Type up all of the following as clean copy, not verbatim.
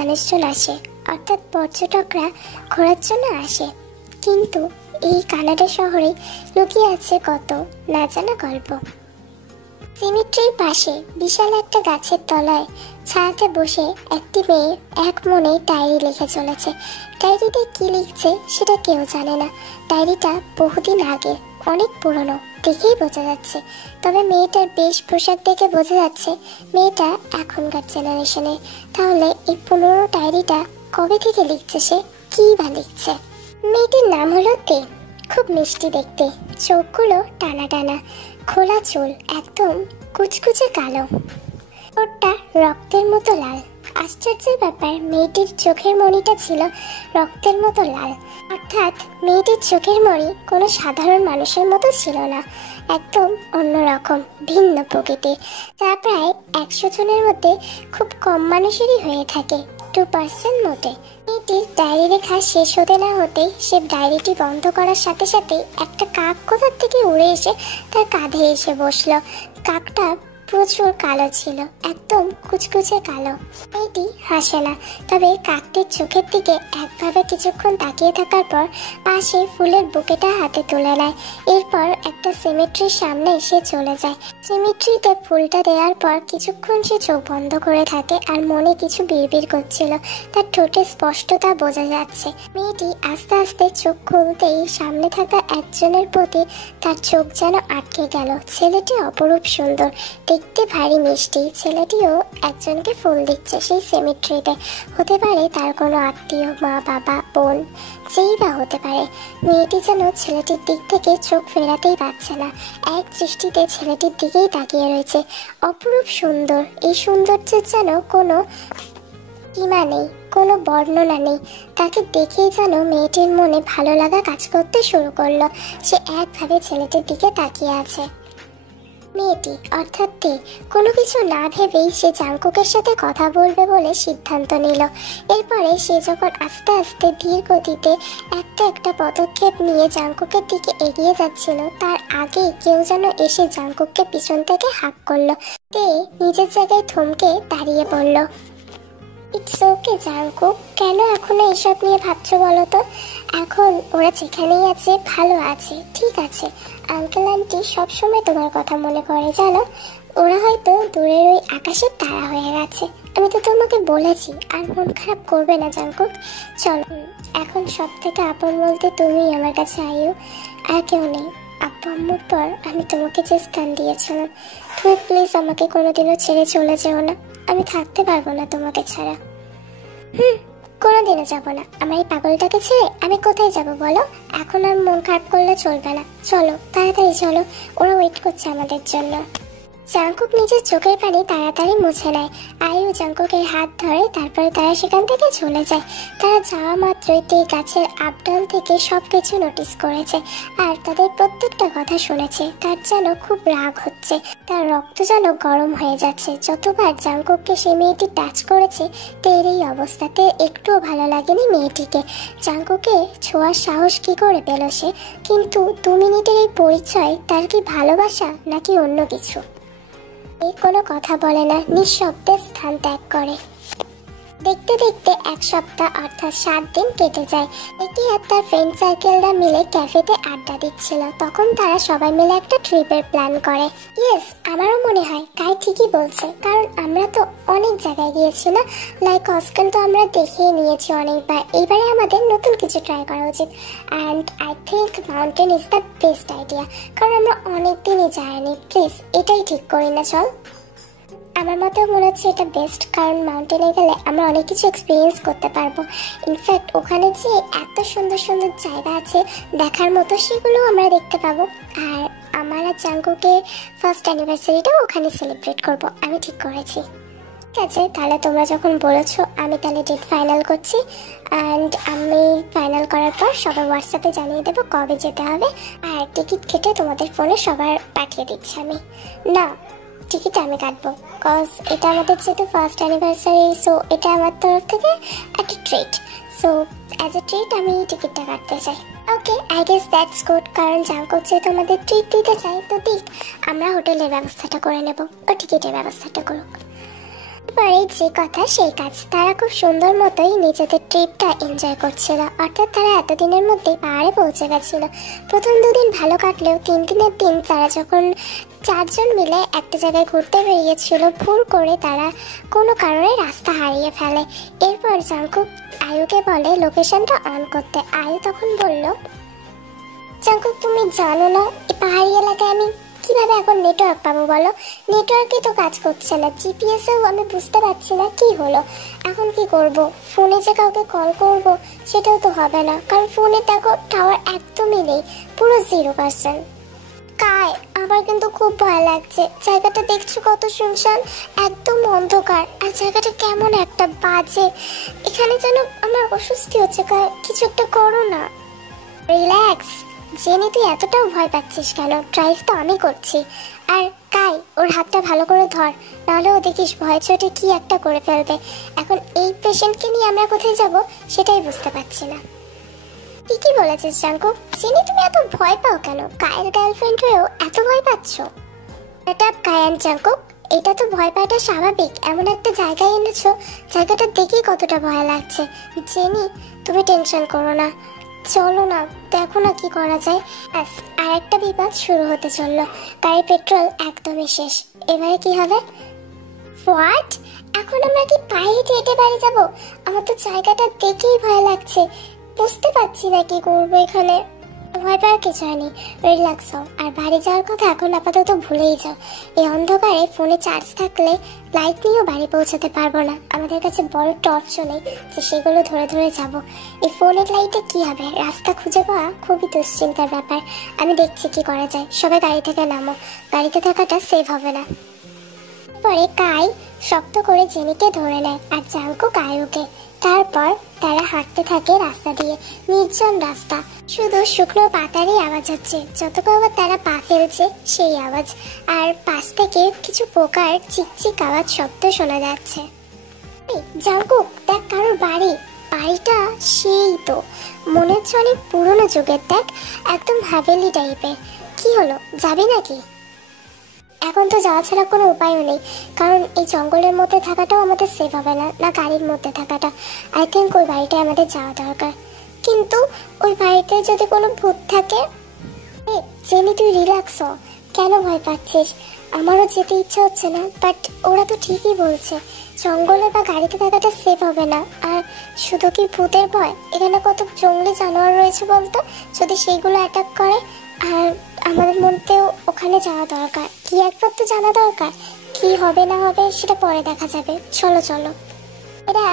মানুষজন আসে, অর্থাৎ পর্যটকরা ঘোরার জন্য আসে। কিন্তু এই কানাডা শহরে লুকিয়ে আছে কত না জানা গল্প। সিমেট্রির পাশে বিশাল একটা গাছের তলায় ছায়াতে বসে একটি মেয়ে এক মনে ডায়েরি লিখে চলেছে। ডায়েরিতে কি লিখছে সেটা কেউ জানে না। ডায়েরিটা বহুদিন আগে, অনেক পুরনো, দেখেই বোঝা যাচ্ছে। তবে মেয়েটার বেশ পোশাক দেখে বোঝা যাচ্ছে মেয়েটা এখনকার জেনারেশনে। তাহলে এই পুরনো ডায়েরিটা কবে থেকে লিখছে সে, কি বা লিখছে? মেয়েটির নাম হলো তে। খুব মিষ্টি দেখতে, চোখগুলো টানা টানা, খোলা চুল, একদম কুচকুচে কালো, ঠোঁটটা রক্তের মতো লাল। আশ্চর্যের ব্যাপার, মেয়েটির চোখের মণিটা ছিল রক্তের মতো লাল। অর্থাৎ মেয়েটির চোখের মণি কোনো সাধারণ মানুষের মতো ছিল না, একদম অন্যরকম, ভিন্ন প্রকৃতির। তা প্রায় 100 জনের মধ্যে খুব কম মানুষেরই হয়ে থাকে, 2% মোটে। মেয়েটির ডায়েরি লেখা শেষ হতে না হতেই সে ডায়েরিটি বন্ধ করার সাথে সাথে একটা কাক কোথার থেকে উড়ে এসে তার কাঁধে এসে বসলো। কাকটা প্রচুর কালো ছিল, একদম কুচকুচে কালো। মেয়েটি হাসে না, তবে কাকটির চোখের দিকে একভাবে কিছুক্ষণ তাকিয়ে থাকার পর পাশে ফুলের বুকেটা হাতে তুলে নেয়। এরপর একটা সিমেট্রির সামনে সে চলে যায়। সিমেট্রিতে ফুলটা দেওয়ার পর কিছুক্ষণ সে চোখ বন্ধ করে থাকে আর মনে কিছু বিড়বিড় করছিল। তার ঠোঁটে স্পষ্ট তা বোঝা যাচ্ছে। মেয়েটি আস্তে আস্তে চোখ খুলতেই সামনে থাকা একজনের প্রতি তার চোখ যেন আটকে গেল। ছেলেটি অপরূপ সুন্দর, দেখতে ভারী মিষ্টি। ছেলেটিও একজনকে ফুল দিচ্ছে সেই সেমিট্রিতে। হতে পারে তার কোনো আত্মীয়, মা, বাবা, বোন, যেই বা হতে পারে। মেয়েটি যেন ছেলেটির দিক থেকে চোখ ফেরাতেই পারছে না, এক দৃষ্টিতে ছেলেটির দিকেই তাকিয়ে রয়েছে। অপরূপ সুন্দর, এই সৌন্দর্যের যেন কোনো সীমা নেই, কোনো বর্ণনা নেই। তাকে দেখেই যেন মেয়েটির মনে ভালো লাগা কাজ করতে শুরু করলো। সে একভাবে ছেলেটির দিকে তাকিয়ে আছে। মেয়েটি অর্থাৎ তে কোনো কিছু না ভেবেই সে জাংকুকের সাথে কথা বলবে বলে সিদ্ধান্ত নিল। এরপরে সে যখন আস্তে আস্তে ধীর গতিতে একটা একটা পদক্ষেপ নিয়ে জাংকুকের দিকে এগিয়ে যাচ্ছিল, তার আগে কেউ যেন এসে জাংকুককে পিছন থেকে হাঁক করলো। তে নিজের জায়গায় থমকে দাঁড়িয়ে পড়ল। ইটস ওকে জাংকুক, কেন এখনো এসব নিয়ে ভাবছো বলো তো? এখন ওরা যেখানেই আছে ভালো আছে, ঠিক আছে। আঙ্কেল আন্টি সবসময় তোমার কথা মনে করে জানো। ওরা হয়তো দূরের ওই আকাশের তারা হয়ে গেছে। আমি তো তোমাকে বলেছি, আর মন খারাপ করবে না জাংকুক। চলো, এখন সব থেকে আপন বলতে তুমি আমার কাছে আইও, আর কেউ নেই। আব্বু আম্মুর পর আমি তোমাকে যে স্থান দিয়েছিলাম, তুমি প্লিজ আমাকে কোনোদিনও ছেড়ে চলে যেও না। আমি থাকতে পারবো না তোমাকে ছাড়া। কোনোদিনও যাবো না। আমার এই পাগলটাকে ছেড়ে আমি কোথায় যাব বলো? এখন আর মন খারাপ করলে চলবে না। চলো তাড়াতাড়ি চলো, ওরা ওয়েট করছে আমাদের জন্য। জাংকুক নিজের চোখের পানি তাড়াতাড়ি মুছে নেয়। আয়ু জাংকুকের হাত ধরে, তারপরে তারা সেখান থেকে চলে যায়। তারা যাওয়া মাত্রই তে গাছের আপডাল থেকে সবকিছু নোটিস করেছে আর তাদের প্রত্যেকটা কথা শুনেছে। তার যেন খুব রাগ হচ্ছে, তার রক্ত যেন গরম হয়ে যাচ্ছে। যতবার জাংকুককে সে মেয়েটি টাচ করেছে, তের এই অবস্থাতে একটুও ভালো লাগেনি মেয়েটিকে। জাংকুকে ছোঁয়ার সাহস কি করে পেল সে? কিন্তু 2 মিনিটের এই পরিচয়, তার কি ভালোবাসা নাকি অন্য কিছু? কোনো কথা বলে না, নিঃশব্দে স্থান ত্যাগ করে। দেখতে দেখতে 1 সপ্তাহ অর্থাৎ 7 দিন কেটে যায়। এটি আর তার ফ্রেন্ড সার্কেলরা মিলে ক্যাফেতে আড্ডা দিচ্ছিল। তখন তারা সবাই মিলে একটা ট্রিপের প্ল্যান করে। ইয়েস, আমারও মনে হয় কাই ঠিকই বলছে, কারণ আমরা তো অনেক জায়গায় গিয়েছি না। লাইক অস্কান তো আমরা দেখিয়ে নিয়েছি অনেকবার। এবারে আমাদের নতুন কিছু ট্রাই করা উচিত। And I think mountain is the best idea, কারণ আমরা অনেক দিনই যাইনি। প্লিজ এটাই ঠিক করি না, চল। আমার মতেও মনে হচ্ছে এটা বেস্ট, কারণ মাউন্টেনে গেলে আমরা অনেক কিছু এক্সপিরিয়েন্স করতে পারবো। ইনফ্যাক্ট ওখানে যে এত সুন্দর সুন্দর জায়গা আছে দেখার মতো, সেগুলোও আমরা দেখতে পাবো। আর আমার আর জাংকুকের ফার্স্ট অ্যানিভার্সারিটাও ওখানে সেলিব্রেট করব, আমি ঠিক করেছি। ঠিক আছে, তাহলে তোমরা যখন বলেছো, আমি তাহলে ডেট ফাইনাল করছি। অ্যান্ড আমি ফাইনাল করার পর সবার হোয়াটসঅ্যাপে জানিয়ে দেবো কবে যেতে হবে। আর টিকিট কেটে তোমাদের ফোনে সবার পাঠিয়ে দিচ্ছি আমি। না, টিকিট আমি কাটবো, কজ এটা আমাদের যেহেতু ফার্স্ট অ্যানিভার্সারি, সো এটা আমার তরফ থেকে একটা treat. So as a treat আমি টিকিটটা কাটতে চাই। ওকে, আই গেস দ্যাটস গুড, কারণ জাংকুক যেহেতু আমাদের ট্রিট দিতে চাই, তো দিক, আমরা হোটেলের ব্যবস্থাটা করে নেব, ও টিকিটের ব্যবস্থাটা করুক। পরে যে কথা সেই কাজ, তারা খুব সুন্দর মতোই নিজেদের ট্রিপটা এনজয় করছিল। অর্থাৎ তারা এতদিনের মধ্যেই পাহাড়ে পৌঁছে গেছিল। প্রথম দুদিন ভালো কাটলেও 3 দিনের দিন তারা যখন 4জন মিলে একটা জায়গায় ঘুরতে বেরিয়েছিল, ভুল করে তারা কোনো কারণে রাস্তা হারিয়ে ফেলে। এরপর জাংকুক আয়ুকে বলে লোকেশনটা অন করতে। আয়ু তখন বলল, জাংকুক তুমি জানো না এই পাহাড়ি এলাকায় আমি কিভাবে এখন নেটওয়ার্ক পাবো বলো? নেটওয়ার্কই তো কাজ করছে না, জিপিএসেও আমি বুঝতে পারছি না কি হলো। এখন কি করব? ফোনে যে কাউকে কল করব সেটাও তো হবে না, কারণ ফোনে দেখো টাওয়ার একদমই নেই, পুরো 0%। কায় আমার কিন্তু খুব ভয় লাগছে, জায়গাটা দেখছো কত শুনশান, একদম অন্ধকার, আর জায়গাটা কেমন একটা বাজে, এখানে যেন আমার অস্বস্তি হচ্ছে। কায় কিছু একটা করো না। রিল্যাক্স জেনে, তুই এতটাও ভয় পাচ্ছিস কেন? ড্রাইভ তো আমি করছি। আর কাই ওর হাতটা ভালো করে ধর, নাহলে ও দেখিস ভয় চোটে কি একটা করে ফেলবে। এখন এই পেশেন্টকে নিয়ে আমরা কোথায় যাব সেটাই বুঝতে পারছি না। ঠিকই বলেছিস জাংকুক, জেনে তুমি এত ভয় পাও কেন? কায়ের গার্লফ্রেন্ড হয়েও এত ভয় পাচ্ছ? এটা কায়ান জাংকুক, এটা তো ভয় পাওয়াটা স্বাভাবিক। এমন একটা জায়গায় এনেছো, জায়গাটা দেখেই কতটা ভয় লাগছে। জেনি তুমি টেনশন করো না, চলো না দেখো না কি করা যায়। আর একটা বিপদ শুরু হতে চললো, গাড়ির পেট্রোল একদমই শেষ। এবারে কি হবে? হোয়াট? এখন আমরা কি পায়ে হেঁটে হেঁটে বাড়ি যাবো? আমার তো জায়গাটা দেখেই ভয় লাগছে, বুঝতে পারছি না কি করবো এখানে। ভয় পাওয়ার কিছু হয়নি, রিল্যাক্স হও। আর বাড়ি যাওয়ার কথা এখন আপাতত ভুলেই যাও। এই অন্ধকারে ফোনে চার্জ থাকলে লাইট নিয়েও বাড়ি পৌঁছাতে পারবো না। আমাদের কাছে বড় টর্চও নেই যে সেগুলো ধরে ধরে যাব। এই ফোনের লাইটে কি হবে? রাস্তা খুঁজে পাওয়া খুবই দুশ্চিন্তার ব্যাপার। আমি দেখছি কি করা যায়। সবাই গাড়ি থেকে নামো, গাড়িতে থাকাটা সেফ হবে না। পরে কাই শক্ত করে জেনিকে ধরে নেয় আর জাংকুক আয়ুকে। তারপর তারা হাঁটতে থাকে রাস্তা দিয়ে, নির্জন রাস্তা, শুধু শুকনো পাতারই আওয়াজ হচ্ছে। যত কবার তারা পা ফেলছে সেই আওয়াজ, আর পাশ থেকে কিছু পোকার চিকচিক আওয়াজ শব্দ শোনা যাচ্ছে। জাংকুক দেখ কারোর বাড়ি, বাড়িটা সেই তো মনে হচ্ছে অনেক পুরনো যুগের, দেখ একদম হাভেলি টাইপের। কি হলো, যাবি নাকি? এখন তো যাওয়া ছাড়া কোনো উপায়ও নেই, কারণ এই জঙ্গলের মধ্যে থাকাটাও আমাদের সেফ হবে না, না গাড়ির মধ্যে থাকাটা। আই থিঙ্ক ওই বাড়িটায় আমাদের যাওয়া দরকার। কিন্তু ওই বাড়িতে যদি কোনো ভূত থাকে। জেনি তুই রিল্যাক্স হ, কেন ভয় পাচ্ছিস? আমারও যেতে ইচ্ছা হচ্ছে না, বাট ওরা তো ঠিকই বলছে জঙ্গলে বা গাড়িতে থাকাটা সেফ হবে না। আর শুধু কি ভূতের ভয়, এখানে কত জঙ্গলি জানোয়ার রয়েছে বলতো, যদি সেইগুলো অ্যাটাক করে। আর আমাদের মধ্যেও ওখানে যাওয়া দরকার, কি একবার তো জানা দরকার। কি হবে না হবে সেটা পরে দেখা যাবে, চলো চলো। এরা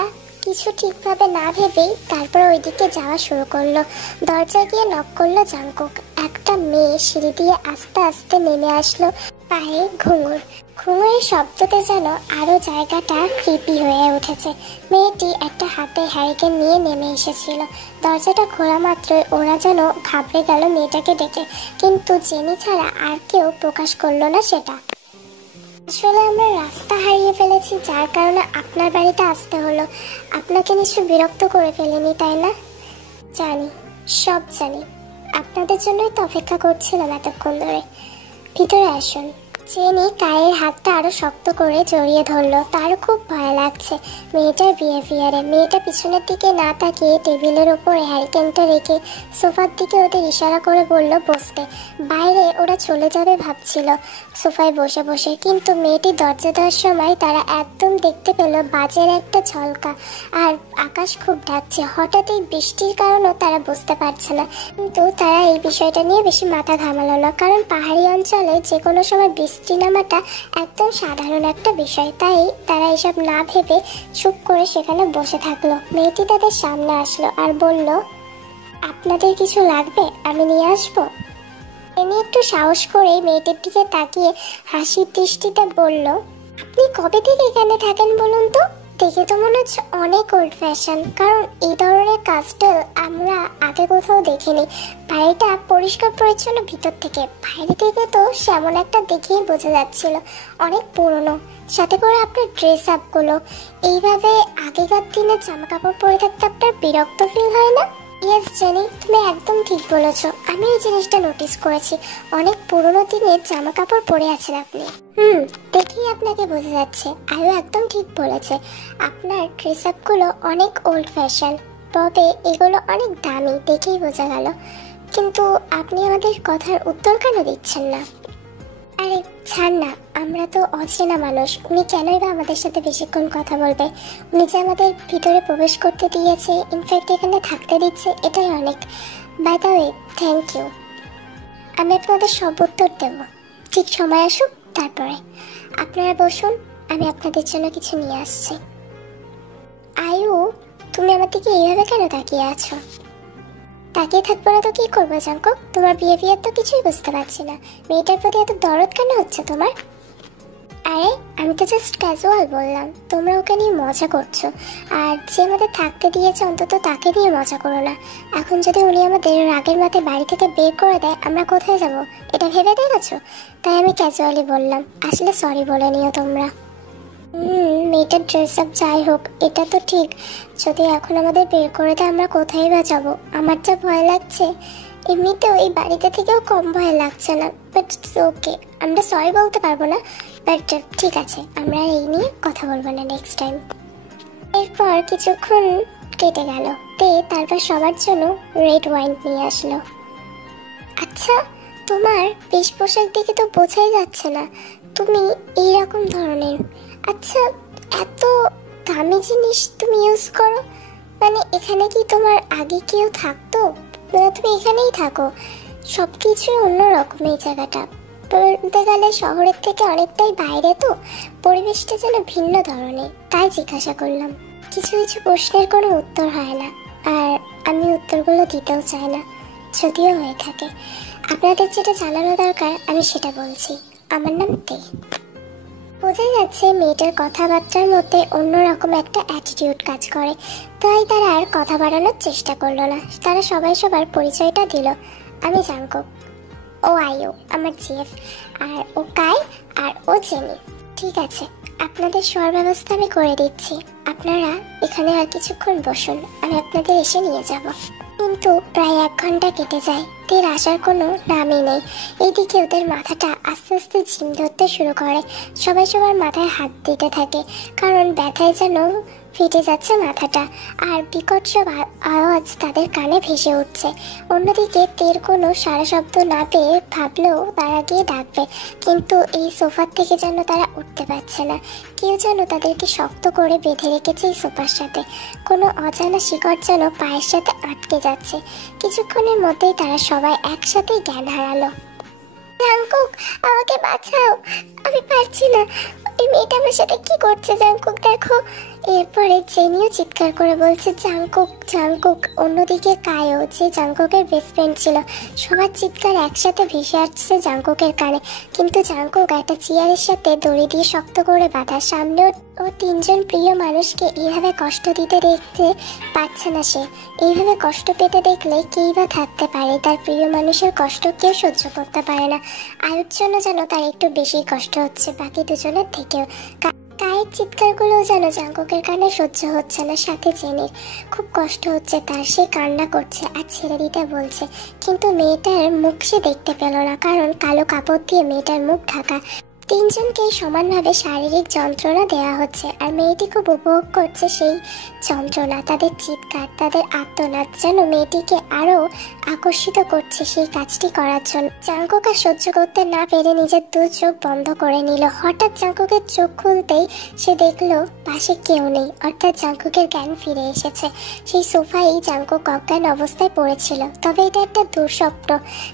কিছু ঠিকভাবে না ভেবেই তারপর ওইদিকে যাওয়া শুরু করলো। দরজা গিয়ে নক করলো জাংকুক। একটা মেয়ে সিঁড়ি দিয়ে আস্তে আস্তে নেমে আসলো, পায়ে ঘুঙুর। ঘুঙুরের শব্দতে যেন আরো জায়গাটা ক্রিপি হয়ে উঠেছে। মেয়েটি একটা হাতে হ্যারিকেন নিয়ে নেমে এসেছিল। দরজাটা খোলা মাত্রই ওরা যেন ঘাবড়ে গেল মেয়েটাকে দেখে, কিন্তু জেনি ছাড়া আর কেউ প্রকাশ করলো না সেটা। আসলে আমরা রাস্তা হারিয়ে ফেলেছি, যার কারণে আপনার বাড়িতে আসতে হলো। আপনাকে নিশ্চয় বিরক্ত করে ফেলেনি, তাই না? জানি, সব জানি। আপনাদের জন্যই তো অপেক্ষা করছিলাম এতক্ষণ ধরে। ভিতরে আসুন। জেনি কায়ের হাতটা আরো শক্ত করে জড়িয়ে ধরলো। তার খুব ভয় লাগছে মেয়েটার বিহেভিয়ারে। মেয়েটা পিছনের দিকে না তাকিয়ে টেবিলের ওপরে হ্যারিকেনটা রেখে সোফার দিকে ওদের ইশারা করে বলল বসতে। বাইরে ওরা চলে যাবে ভাবছিল সোফায় বসে বসে, কিন্তু মেয়েটি দরজা দেওয়ার সময় তারা একদম দেখতে পেল বাজের একটা ঝলকা। আর আকাশ খুব ডাকছে। হঠাৎ এই বৃষ্টির কারণও তারা বুঝতে পারছে না, কিন্তু তারা এই বিষয়টা নিয়ে বেশি মাথা ঘামালো না, কারণ পাহাড়ি অঞ্চলে যে কোনো সময় বৃষ্টি নামাটা একদম সাধারণ একটা বিষয়। তাই তারা এসব না ভেবে চুপ করে সেখানে বসে থাকলো। মেয়েটি তাদের সামনে আসলো আর বলল, আপনাদের কিছু লাগবে? আমি নিয়ে আসবো। তিনি একটু সাহস করে মেয়েটির দিকে তাকিয়ে হাসির দৃষ্টিতে বলল, আপনি কবে থেকে এখানে থাকেন বলুন তো? দেখে তো মনে হচ্ছে অনেক ওল্ড ফ্যাশন, কারণ এই ধরনের কাস্টেল আমরা আগে কোথাও দেখিনি। বাড়িটা পরিষ্কার পরিচ্ছন্ন ভিতর থেকে, বাইরে থেকে তো সেমন একটা দেখেই বোঝা যাচ্ছিল অনেক পুরনো। সাথে করে আপনার ড্রেস আপগুলো, এইভাবে আগেকার দিনে জামা কাপড় পরে থাকতে আপনার বিরক্ত ফিল হয় না? ইয়েস জেনি, তুমি একদম ঠিক বলেছো। আমি এই জিনিসটা নোটিস করেছি, অনেক পুরোনো দিনের জামা কাপড় পরে আছেন আপনি। দেখেই আপনাকে বোঝা যাচ্ছে। আয়ু একদম ঠিক বলেছে, আপনার ড্রেস আপগুলো অনেক ওল্ড ফ্যাশন, তবে এগুলো অনেক দামি, দেখেই বোঝা গেল। কিন্তু আপনি আমাদের কথার উত্তর কেন দিচ্ছেন না? আরে ছাড় না, আমরা তো অচেনা মানুষ, উনি কেনই বা আমাদের সাথে বেশিক্ষণ কথা বলবে? উনি যে আমাদের ভিতরে প্রবেশ করতে দিয়েছে, ইনফ্যাক্ট এখানে থাকতে দিচ্ছে, এটাই অনেক। By the way, thank you. আমি আপনাদের সব উত্তর দেবো, ঠিক সময় আসুক তারপরে। আপনারা বসুন, আমি আপনাদের জন্য কিছু নিয়ে আসছি। আয়ু, তুমি আমার দিকে এইভাবে কেন তাকিয়ে আছো? তাকিয়ে থাকবো না তো কি করবো জাঙ্কুক? তোমার বিহেভিয়ার তো কিছুই বুঝতে পারছি না। মেয়েটার প্রতি এত দরদ কেন হচ্ছে তোমার? আরে আমি তো জাস্ট ক্যাজুয়াল বললাম, তোমরা ওকে নিয়ে মজা করছো। আর যে আমাদের থাকতে দিয়েছে অন্তত তাকে নিয়ে মজা করো না। এখন যদি উনি আমাদের রাগের মাথায় বাড়ি থেকে বের করে দেয়, আমরা কোথায় যাব এটা ভেবে দেখেছো? তাই আমি ক্যাজুয়ালি বললাম, আসলে সরি বলে নিও তোমরা। মেয়েটার ড্রেস আপ যাই হোক, এটা তো ঠিক, যদি এখন আমাদের বের করে দেয় আমরা কোথায় বা যাবো? আমার যা ভয় লাগছে, এমনিতেও এই বাড়িতে থেকেও কম ভয় লাগছে না। বাট ওকে, আমরা সরি বলতে পারবো না, বাট ঠিক আছে, আমরা এই নিয়ে কথা বলবো না নেক্সট টাইম। এরপর কিছুক্ষণ কেটে গেল, তারপর সবার জন্য রেড ওয়াইন নিয়ে আসলো। আচ্ছা, তোমার বেশ পোশাক দেখে তো বোঝাই যাচ্ছে না তুমি এইরকম ধরনের। আচ্ছা, এত দামি জিনিস তুমি ইউজ করো, মানে এখানে কি তোমার আগে কেউ থাকতো? মানে তুমি এখানেই থাকো? সব কিছুই অন্যরকম এই জায়গাটা, বলতে গেলে শহরের থেকে অনেকটাই বাইরে, তো পরিবেশটা যেন ভিন্ন ধরনের, তাই জিজ্ঞাসা করলাম। কিছু কিছু প্রশ্নের কোনো উত্তর হয় না, আর আমি উত্তরগুলো দিতেও চাই না, যদিও হয়ে থাকে। আপনাদের যেটা জানানো দরকার আমি সেটা বলছি। আমার নাম তে। বোঝাই যাচ্ছে মেয়েটার কথাবার্তার মধ্যে অন্যরকম একটা অ্যাটিটিউড কাজ করে, তাই তারা আর কথা বাড়ানোর চেষ্টা করলো না। তারা সবাই সবার পরিচয়টা দিল। আমি জাঙ্কুক, ও আয়ু আমার জিএফ, আর ও কাই, আর ও জেনি। ঠিক আছে, আপনাদের শোয়ার ব্যবস্থা আমি করে দিচ্ছি, আপনারা এখানে আর কিছুক্ষণ বসুন, আমি আপনাদের এসে নিয়ে যাব। কিন্তু প্রায় 1 ঘন্টা কেটে যায়, তীর আসার কোনো নামই নেই। এইদিকে ওদের মাথাটা আস্তে আস্তে ঝিম ধরতে শুরু করে। সবাই সবার মাথায় হাত দিতে থাকে, কারণ ব্যথায় যেন ফেটে যাচ্ছে মাথাটা, আর বিকট সব আওয়াজ তাদের কানে ভেসে উঠছে। অন্যদিকে তীর কোনো সারা শব্দ না পেয়ে ভাবলেও তারা গিয়ে ডাকবে, কিন্তু এই সোফার থেকে যেন তারা উঠতে পারছে না। কেউ যেন তাদেরকে শক্ত করে বেঁধে রেখেছে এই সোফার সাথে। কোনো অজানা শিকড় যেন পায়ের সাথে আটকে যাচ্ছে। কিছুক্ষণের মধ্যেই তারা সবাই একসাথে জ্ঞান হারালো। জাঙ্কুক, আমাকে বাঁচাও, আমি পারছি না, এই মেয়েটা আমার সাথে কি করছে জাঙ্কুক, দেখো। এরপরে জেনিও চিৎকার করে বলছে জাঙ্কুক জাঙ্কুক। অন্যদিকে কায়ও, যে জাঙ্কুকের বেস্ট ফ্রেন্ড ছিল, সবার চিৎকার একসাথে ভেসে আসছে জাঙ্কুকের কানে। কিন্তু জাঙ্কুক একটা চেয়ারের সাথে দড়ি দিয়ে শক্ত করে বাঁধা, সামনেও ও 3 জন প্রিয় মানুষকে এইভাবে কষ্ট দিতে দেখতে পারছে না সে। এইভাবে কষ্ট পেতে দেখলে কেই বা থাকতে পারে? তার প্রিয় মানুষের কষ্ট কেউ সহ্য করতে পারে না। আয়ুর জন্য যেন তার একটু বেশি কষ্ট হচ্ছে বাকি দুজনের থেকেও। কায়ের চিৎকারগুলোও যেন জাঙ্কুকের কানে সহ্য হচ্ছে না, সাথে জেনির খুব কষ্ট হচ্ছে তার। সে কান্না করছে আর ছেড়ে দিতে বলছে, কিন্তু মেয়েটার মুখ সে দেখতে পেল না, কারণ কালো কাপড় দিয়ে মেয়েটার মুখ ঢাকা। 3 জনকেই সমানভাবে শারীরিক যন্ত্রণা দেওয়া হচ্ছে, আর মেয়েটি খুব উপভোগ করছে সেই যন্ত্রণা। তাদের চিৎকার, তাদের আর্তনাদ যেন মেয়েটিকে আরো আকর্ষিত করছে সেই কাজটি করার জন্য। জাঙ্কুক আর সহ্য করতে না পেরে নিজের 2 চোখ বন্ধ করে নিল। হঠাৎ জাঙ্কুকের চোখ খুলতেই সে দেখলো পাশে কেউ নেই, অর্থাৎ জাঙ্কুকের জ্ঞান ফিরে এসেছে। সেই সোফায় জাঙ্কুক অজ্ঞান অবস্থায় পড়েছিল, তবে এটা একটা দুঃস্বপ্ন,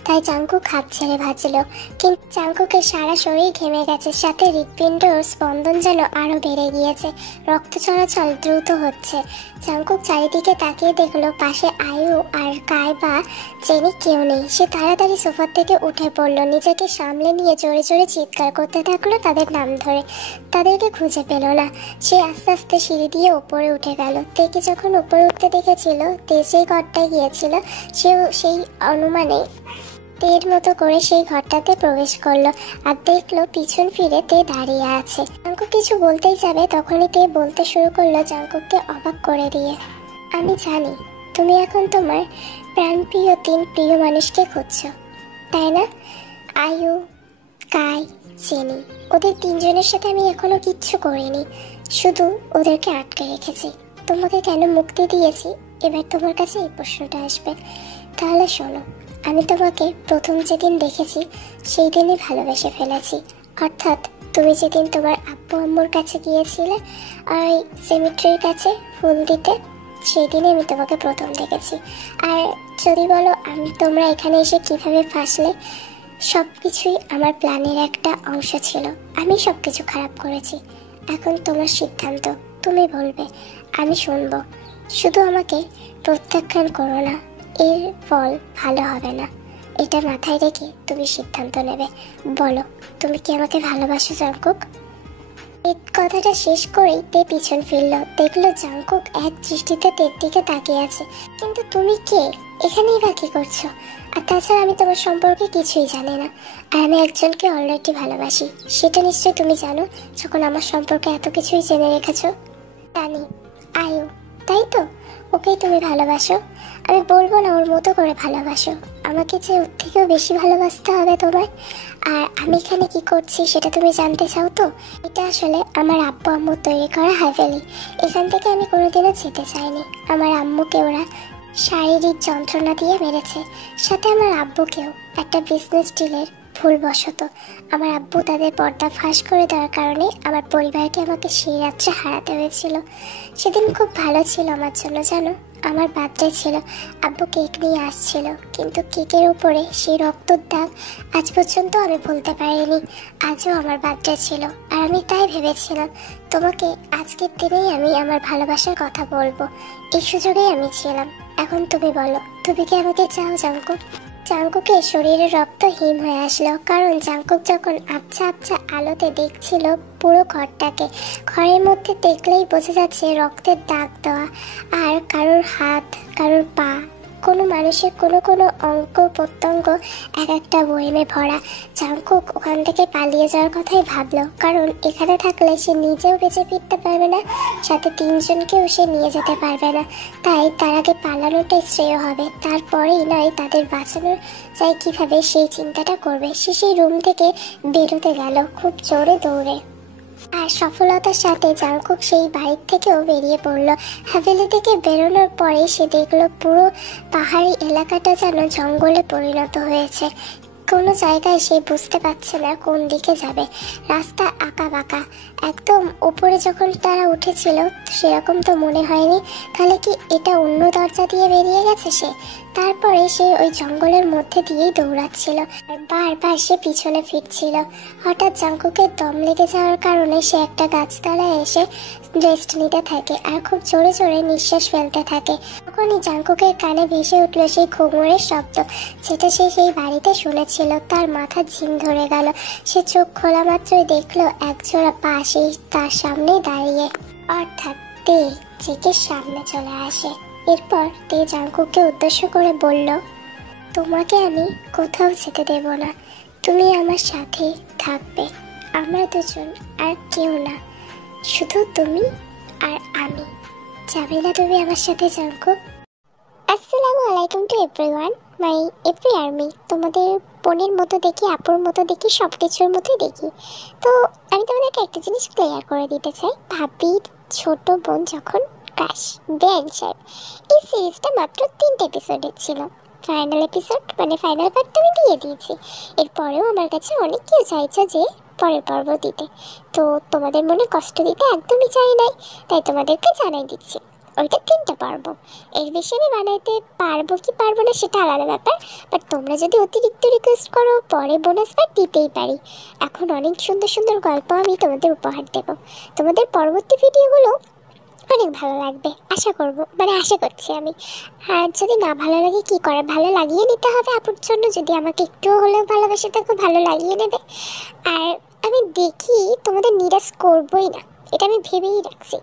তাই জাঙ্কুক হাত ছেড়ে ভাজল। কিন্তু জাঙ্কুকের সারা শরীর ঘেমে গেছে, সাথে হৃৎপিণ্ডর স্পন্দন যেন আরো বেড়ে গিয়েছে, রক্ত চলাচল দ্রুত হচ্ছে। জাঙ্কুক চারিদিকে তাকিয়ে দেখলো পাশে আয়ু আর কাই বা জেনি কেউ নেই। সে তাড়াতাড়ি সোফার থেকে উঠে পড়লো, নিজেকে সামলে নিয়ে জোরে জোরে চিৎকার করতে থাকলো তাদের নাম ধরে। তাদেরকে খুঁজে পেল না। সে আস্তে আস্তে সিঁড়ি দিয়ে ওপরে উঠে গেল। তেকে যখন উপরে উঠতে দেখেছিল, তে যেই ঘরটায় গিয়েছিল, সেও সেই অনুমানে তের মতো করে সেই ঘরটাতে প্রবেশ করলো, আর দেখলো পিছন ফিরে তে দাঁড়িয়ে আছে। জাঙ্কুক কিছু বলতেই যাবে, তখনই তে বলতে শুরু করলো জাঙ্কুককে অবাক করে দিয়ে, আমি জানি তুমি এখন তোমার প্রাণপ্রিয় 3 প্রিয় মানুষকে খুঁজছো, তাই না? আয়ু, কাই, চেনি, ওদের 3 জনের সাথে আমি এখনো কিচ্ছু করিনি, শুধু ওদেরকে আটকে রেখেছি। তোমাকে কেন মুক্তি দিয়েছি, এবার তোমার কাছে এই প্রশ্নটা আসবে। তাহলে শোনো, আমি তোমাকে প্রথম যেদিন দেখেছি সেই দিনই ভালোবেসে ফেলেছি। অর্থাৎ তুমি যেদিন তোমার আব্বু আম্মুর কাছে গিয়েছিলে আর সেমিট্রির কাছে ফুল দিতে, সেই দিনই আমি তোমাকে প্রথম দেখেছি। আর যদি বলো তোমরা এখানে এসে কিভাবে ফাঁসলে, সব কিছুই আমার প্ল্যানের একটা অংশ ছিল। আমি সব কিছু খারাপ করেছি। এখন তোমার সিদ্ধান্ত, তুমি বলবে, আমি শুনবো। শুধু আমাকে প্রত্যাখ্যান করো না, এর ফল ভালো হবে না। এটা মাথায় রেখে তুমি সিদ্ধান্ত নেবে। বলো, তুমি কি আমাকে ভালোবাসো জাংকুক? এই কথাটা শেষ করেই তে পিছন ফিরল, দেখলো জাংকুক এক দৃষ্টিতে তের দিকে তাকিয়ে আছে। কিন্তু তুমি কে, এখানেই বা কি করছো? আর তাছাড়া আমি তোমার সম্পর্কে কিছুই জানি না। আর আমি একজনকে অলরেডি ভালোবাসি, সেটা নিশ্চয়ই তুমি জানো, যখন আমার সম্পর্কে এত কিছুই জেনে রেখেছো। জানি, আয়ু, তাই তো? ওকেই তুমি ভালোবাসো? আমি বলবো না ওর মতো করে ভালোবাসো, আমাকে যে ওর থেকেও বেশি ভালোবাসতে হবে তোমায়। আর আমি এখানে কি করছি সেটা তুমি জানতে চাও তো? এটা আসলে আমার আব্বু আম্মু তৈরি করা হাভেলি। এখান থেকে আমি কোনোদিনও যেতে চাইনি। আমার আম্মুকে ওরা শারীরিক যন্ত্রণা দিয়ে মেরেছে, সাথে আমার আব্বুকেও একটা বিজনেস ডিলের ভুলবশত আমার আব্বু তাদের পর্দা ফাঁস করে দেওয়ার কারণে আমার পরিবারকে আমাকে সেই রাত্রে হারাতে হয়েছিল। সেদিন খুব ভালো ছিল আমার জন্য, জানো? আমার বার্থডে ছিল, আব্বু কেক নিয়ে আসছিল, কিন্তু কেকের উপরে সেই রক্তর দাগ আজ পর্যন্ত আমি ভুলতে পারিনি। আজও আমার বার্থডে ছিল, আর আমি তাই ভেবেছিলাম তোমাকে আজকের দিনেই আমি আমার ভালোবাসার কথা বলবো। এই সুযোগেই আমি ছিলাম। এখন তুমি বলো, তুমি কি আমাকে চাও জাংকুক? জাংকুকের শরীরে রক্ত হিম হয়ে আসলো, কারণ জাংকুক যখন আবছা আবছা আলোতে দেখছিল পুরো ঘরটাকে, ঘরের মধ্যে দেখলেই বোঝা যাচ্ছে রক্তের দাগ দেওয়া, আর কারোর হাত, কারোর পা, কোনো মানুষের কোনো কোনো অঙ্গ প্রত্যঙ্গ এক একটা বয়েমে ভরা। জাংকুক ওখান থেকে পালিয়ে যাওয়ার কথাই ভাবলো, কারণ এখানে থাকলে সে নিজেও বেঁচে ফিরতে পারবে না, সাথে 3 জনকেও সে নিয়ে যেতে পারবে না। তাই তার আগে পালানোটাই শ্রেয় হবে, তারপরেই নয় তাদের বাঁচানোর চাই কিভাবে সেই চিন্তাটা করবে। সে সেই রুম থেকে বেরোতে গেল খুব জোরে দৌড়ে, আর সফলতার সাথে জাংকুক সেই বাড়ির থেকেও বেরিয়ে পড়ল। হাভেলি থেকে বেরোনোর পরে সে দেখলো পুরো পাহাড়ি এলাকাটা যেন জঙ্গলে পরিণত হয়েছে। কোনো জায়গায় সে বুঝতে পারছে না কোন দিকে যাবে, রাস্তা আঁকা বাঁকা। একদম উপরে যখন তারা উঠেছিল সেরকম তো মনে হয়নি, তাহলে কি এটা অন্য দরজা দিয়ে বেরিয়ে গেছে সে? তারপরে সে ওই জঙ্গলের মধ্যে দিয়েই দৌড়াচ্ছিল, আর বারবার সে পিছনে ফিরছিল। হঠাৎ জাংকুকের দম লেগে যাওয়ার কারণে সে একটা গাছতলায় এসে রেস্ট নিতে থাকে, আর খুব জোরে জোরে নিঃশ্বাস ফেলতে থাকে। তখনই জাংকুকের কানে ভেসে উঠল সেই ঘুঙুরের শব্দ, যেটা সে সেই বাড়িতে শুনেছিল। তার মাথা ঝিম ধরে গেল। সে চোখ খোলা মাত্রই দেখলো একজোড়া পা সেই তার সামনে দাঁড়িয়ে, অর্থাৎ তে জেকের সামনে চলে আসে। এরপর তে জাংকুককে উদ্দেশ্য করে বলল, তোমাকে আমি কোথাও যেতে দেব না, তুমি আমার সাথে থাকবে। আমরা দুজন আর কেউ না, শুধু তুমি আর আমি। যাবে না তুমি আমার সাথে জাংকুক? আসসালামু আলাইকুম to everyone, my every army. তোমাদের বোনের মতো দেখি, আপুর মতো দেখি, সব কিছুর মতোই দেখি। তো আমি তোমাদেরকে একটা জিনিস ক্লিয়ার করে দিতে চাই। ভাবির ছোট বোন যখন ক্রাশ বেআইন সাহেব, এই সিরিজটা মাত্র 3টে এপিসোডের ছিল। ফাইনাল এপিসোড মানে ফাইনাল পার্টটা আমি দিয়ে দিয়েছি। এরপরেও আমার কাছে অনেক কেউ চাইছে যে পরের পর্ব দিতে, তো তোমাদের মনে কষ্ট দিতে একদমই চাই নাই, তাই তোমাদেরকে জানাই দিচ্ছি ওইটা 3টা পর্ব। এর বেশি আমি বানাইতে পারবো কি পারবো না সেটা আলাদা ব্যাপার, বাট তোমরা যদি অতিরিক্ত রিকোয়েস্ট করো পরে বোনাস পার্ট দিতেই পারি। এখন অনেক সুন্দর সুন্দর গল্প আমি তোমাদের উপহার দেব। তোমাদের পরবর্তী ভিডিওগুলো অনেক ভালো লাগবে আশা করব, মানে আশা করছি আমি। আর যদি না ভালো লাগে কি করে, ভালো লাগিয়ে নিতে হবে আপুর জন্য। যদি আমাকে একটুও হলেও ভালোবাসে থাকো, ভালো লাগিয়ে নেবে। আর আমি দেখি তোমাদের নিরাশ করবই না, এটা আমি ভেবেই রাখছি।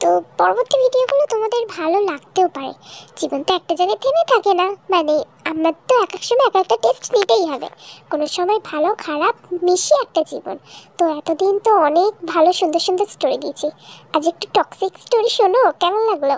তো পরবর্তী ভিডিওগুলো তোমাদের ভালো লাগতেও পারে। জীবন তো একটা জায়গায় থেমে থাকে না, মানে আমরা তো এক এক সময় এক একটা টেস্ট নিতেই হবে। কোনো সময় ভালো খারাপ মিশিয়ে একটা জীবন। তো এতদিন তো অনেক ভালো সুন্দর সুন্দর স্টোরি দিয়েছি, আজ একটু টক্সিক স্টোরি শোনো, কেমন লাগলো?